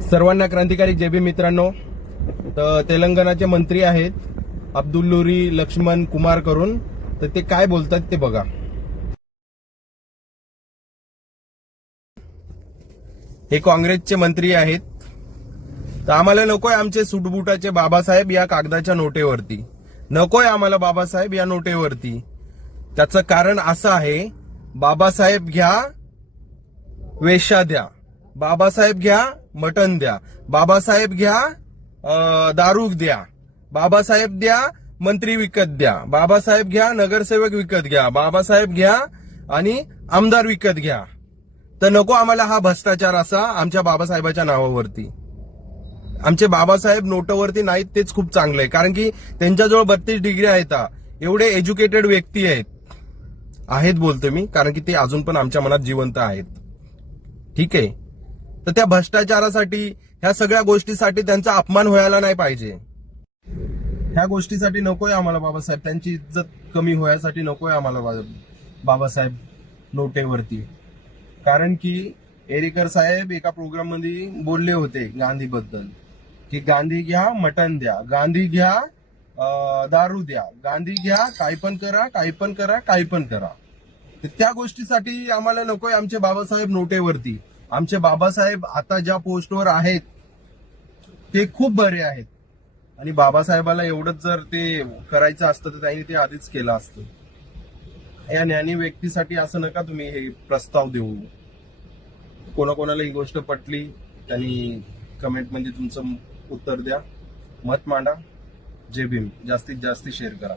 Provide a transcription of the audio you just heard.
सर्वांना क्रांतिकारी जय भीम मित्रांनो. तर तेलंगणाचे मंत्री आहेत अब्दुल्लुरी लक्ष्मण कुमार करून, तर ते काय बोलतात ते बघा. हे काँग्रेसचे मंत्री आहेत. तर आम्हाला नकोय आमचे सुटबुटाचे बाबासाहेब या कागदाच्या नोटेवरती, नकोय आम्हाला बाबासाहेब या नोटेवरती. त्याचं कारण असं आहे, बाबासाहेब घ्या वेश्या द्या, बाबासाहेब घ्या मटण द्या, बाबासाहेब घ्या दारू द्या, बाबासाहेब द्या मंत्री विकत द्या, बाबासाहेब घ्या नगरसेवक विकत घ्या, बाबासाहेब घ्या आणि आमदार विकत घ्या. तर नको आम्हाला हा भ्रष्टाचार असा आमच्या बाबासाहेबाच्या नावावरती. आमचे बाबासाहेब नोटवरती नाहीत तेच खूप चांगलं आहे, कारण की त्यांच्याजवळ 32 डिग्री आहेत. एवढे एज्युकेटेड व्यक्ती आहेत बोलतो मी, कारण की ते अजून पण आमच्या मनात जिवंत आहेत. ठीक आहे. तर त्या भ्रष्टाचारासाठी ह्या सगळ्या गोष्टीसाठी त्यांचा अपमान व्हायला नाही पाहिजे. ह्या गोष्टीसाठी नकोय आम्हाला बाबासाहेब, त्यांची इज्जत कमी व्हायसाठी नकोय आम्हाला बाबासाहेब नोटेवरती. कारण की एरिकर साहेब एका प्रोग्राम मध्ये बोलले होते गांधी बद्दल की गांधी घ्या मटण द्या, गांधी घ्या दारू द्या, गांधी घ्या काही पण करा, काही पण करा, काही पण करा. तर त्या गोष्टीसाठी आम्हाला नकोय आमचे बाबासाहेब नोटेवरती. आमचे बाबासाहेब आता ज्या पोस्टवर आहेत ते खूप बरे आहेत, आणि बाबासाहेबाला एवढंच जर ते करायचं असतं तर त्यांनी ते आधीच केलं असतं. या ज्ञानी व्यक्तीसाठी असं नका तुम्ही हे प्रस्ताव देऊ. कोणाकोणाला ही गोष्ट पटली त्यांनी कमेंटमध्ये तुमचं उत्तर द्या, मत मांडा. जय भीम. जास्तीत जास्त शेअर करा.